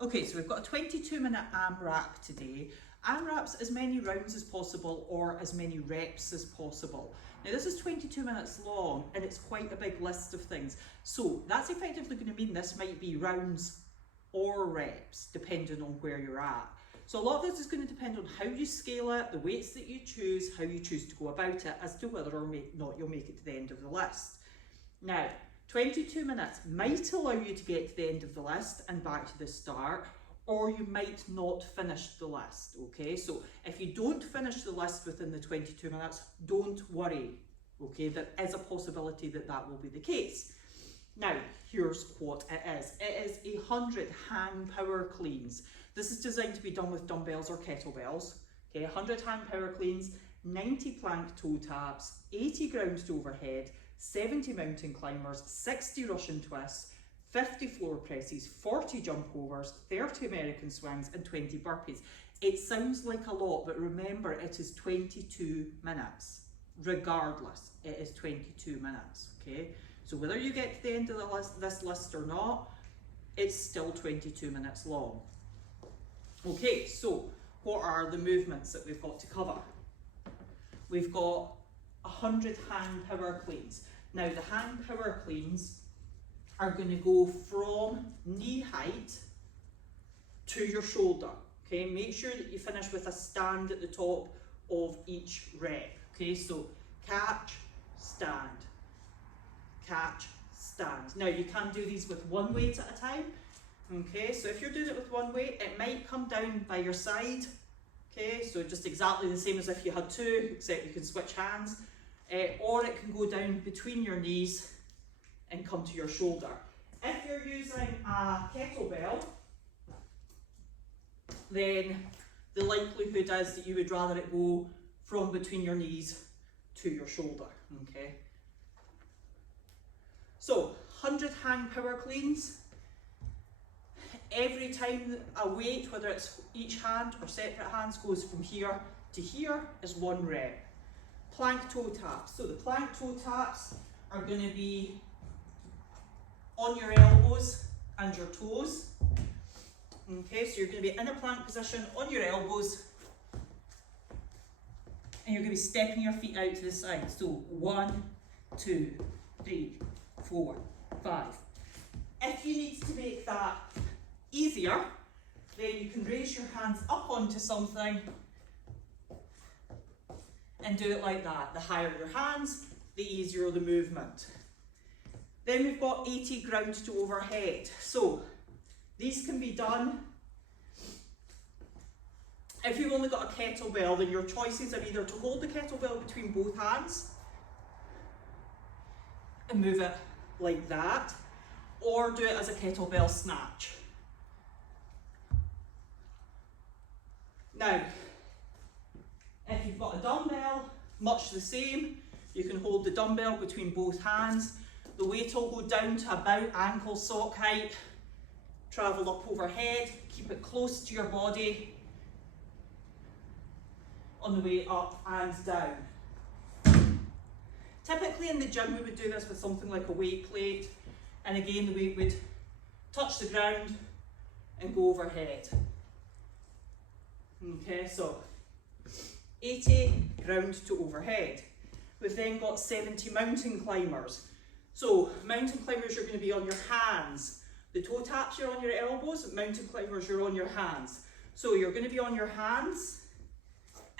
Okay, so we've got a 22-minute AMRAP today. AMRAP's as many rounds as possible or as many reps as possible. Now this is 22 minutes long and it's quite a big list of things. So that's effectively going to mean this might be rounds or reps depending on where you're at. So a lot of this is going to depend on how you scale it, the weights that you choose, how you choose to go about it as to whether or not you'll make it to the end of the list. Now, 22 minutes might allow you to get to the end of the list and back to the start, or you might not finish the list, okay? So if you don't finish the list within the 22 minutes, don't worry, okay? There is a possibility that that will be the case. Now, here's what it is. It is 100 hang power cleans. This is designed to be done with dumbbells or kettlebells, okay? 100 hang power cleans, 90 plank toe taps, 80 ground to overhead, 70 mountain climbers, 60 Russian twists, 50 floor presses, 40 jump overs, 30 American swings and 20 burpees. It sounds like a lot, but remember it is 22 minutes. Regardless, it is 22 minutes, okay? So whether you get to the end of this list or not, it's still 22 minutes long. Okay, so what are the movements that we've got to cover? We've got 100 hang power cleans. Now the hang power cleans are going to go from knee height to your shoulder. Okay, make sure that you finish with a stand at the top of each rep. Okay, so catch, stand, catch, stand. Now you can do these with one weight at a time. Okay, so if you're doing it with one weight, it might come down by your side. Okay, so just exactly the same as if you had two, except you can switch hands. Or it can go down between your knees and come to your shoulder. If you're using a kettlebell, then the likelihood is that you would rather it go from between your knees to your shoulder, okay? So, 100 hang power cleans. Every time a weight, whether it's each hand or separate hands, goes from here to here is one rep. Plank toe taps. So the plank toe taps are going to be on your elbows and your toes. Okay, so you're going to be in a plank position on your elbows and you're going to be stepping your feet out to the side. So 1, 2, 3, 4, 5. If you need to make that easier, then you can raise your hands up onto something and do it like that. The higher your hands, the easier the movement. Then we've got 80 ground to overhead. So these can be done. If you've only got a kettlebell, then your choices are either to hold the kettlebell between both hands and move it like that, or do it as a kettlebell snatch. Now, if you've got a dumbbell, much the same. You can hold the dumbbell between both hands. The weight will go down to about ankle sock height, travel up overhead, keep it close to your body on the way up and down. Typically in the gym we would do this with something like a weight plate, and again the weight would touch the ground and go overhead. Okay, so 80 ground to overhead. We've then got 70 mountain climbers. So mountain climbers, you're going to be on your hands. The toe taps, you're on your elbows. Mountain climbers, you're on your hands. So you're going to be on your hands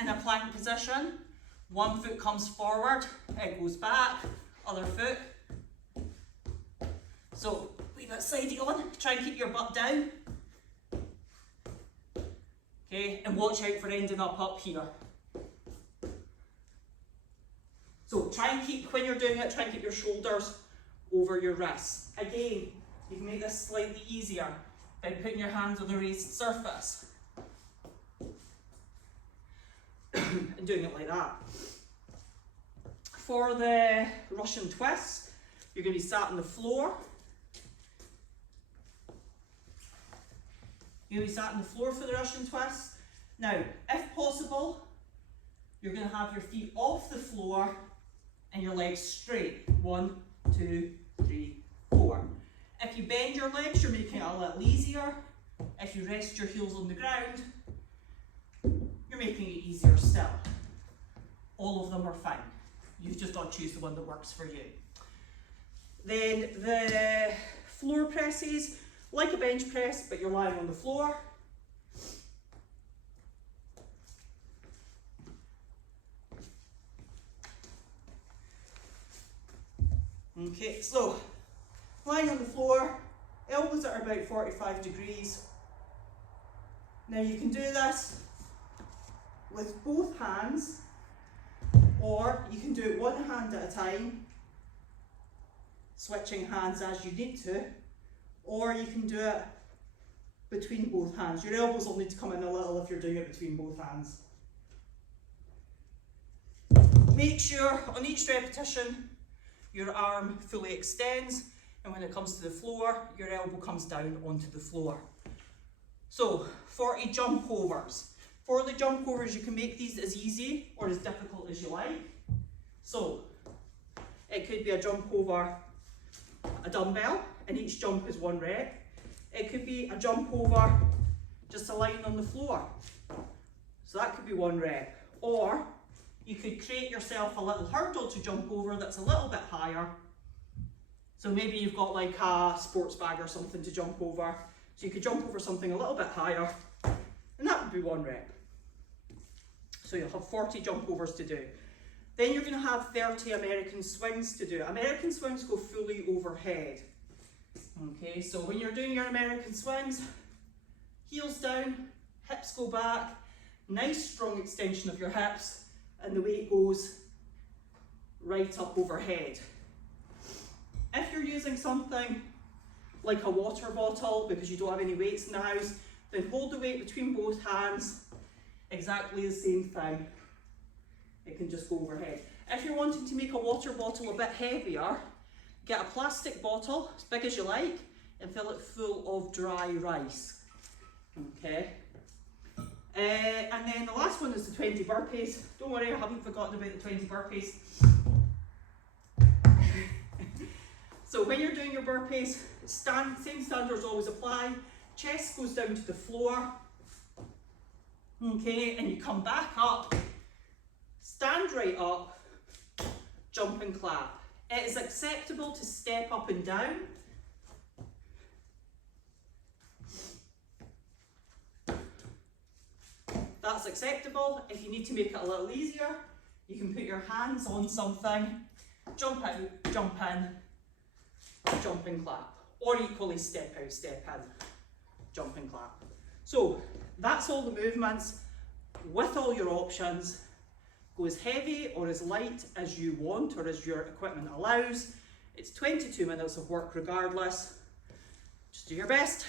in a plank position. One foot comes forward, it goes back, other foot. So leave it sidey on, try and keep your butt down. Okay, and watch out for ending up here. So try and keep, when you're doing it, try and keep your shoulders over your wrists. Again, you can make this slightly easier by putting your hands on the raised surface and doing it like that. For the Russian twists, you're going to be sat on the floor. You're going to be sat on the floor for the Russian twist. Now, if possible, you're going to have your feet off the floor and your legs straight. 1, 2, 3, 4. If you bend your legs, you're making it a little easier. If you rest your heels on the ground, you're making it easier still. All of them are fine. You've just got to choose the one that works for you. Then the floor presses, like a bench press, but you're lying on the floor. Okay, so lying on the floor, elbows are about 45 degrees. Now you can do this with both hands, or you can do it one hand at a time, switching hands as you need to, or you can do it between both hands. Your elbows will need to come in a little if you're doing it between both hands. Make sure on each repetition your arm fully extends, and when it comes to the floor, your elbow comes down onto the floor. So 40 jump overs. For the jump overs, you can make these as easy or as difficult as you like. So it could be a jump over a dumbbell, and each jump is 1 rep. It could be a jump over just a line on the floor. So that could be 1 rep. Or you could create yourself a little hurdle to jump over that's a little bit higher. So maybe you've got like a sports bag or something to jump over. So you could jump over something a little bit higher, and that would be 1 rep. So you'll have 40 jump overs to do. Then you're going to have 30 American swings to do. American swings go fully overhead. Okay, so when you're doing your American swings, heels down, hips go back, nice strong extension of your hips, and the weight goes right up overhead. If you're using something like a water bottle because you don't have any weights in the house, then hold the weight between both hands, exactly the same thing. It can just go overhead. If you're wanting to make a water bottle a bit heavier, get a plastic bottle, as big as you like, and fill it full of dry rice. Okay. And then the last one is the 20 burpees. Don't worry, I haven't forgotten about the 20 burpees. So when you're doing your burpees, same standards always apply. Chest goes down to the floor. Okay, and you come back up, stand right up, jump and clap. It is acceptable to step up and down. That's acceptable. If you need to make it a little easier, you can put your hands on something, jump out, jump in, jump and clap. Or equally step out, step in, jump and clap. So that's all the movements with all your options. Go as heavy or as light as you want or as your equipment allows. It's 22 minutes of work regardless. Just do your best.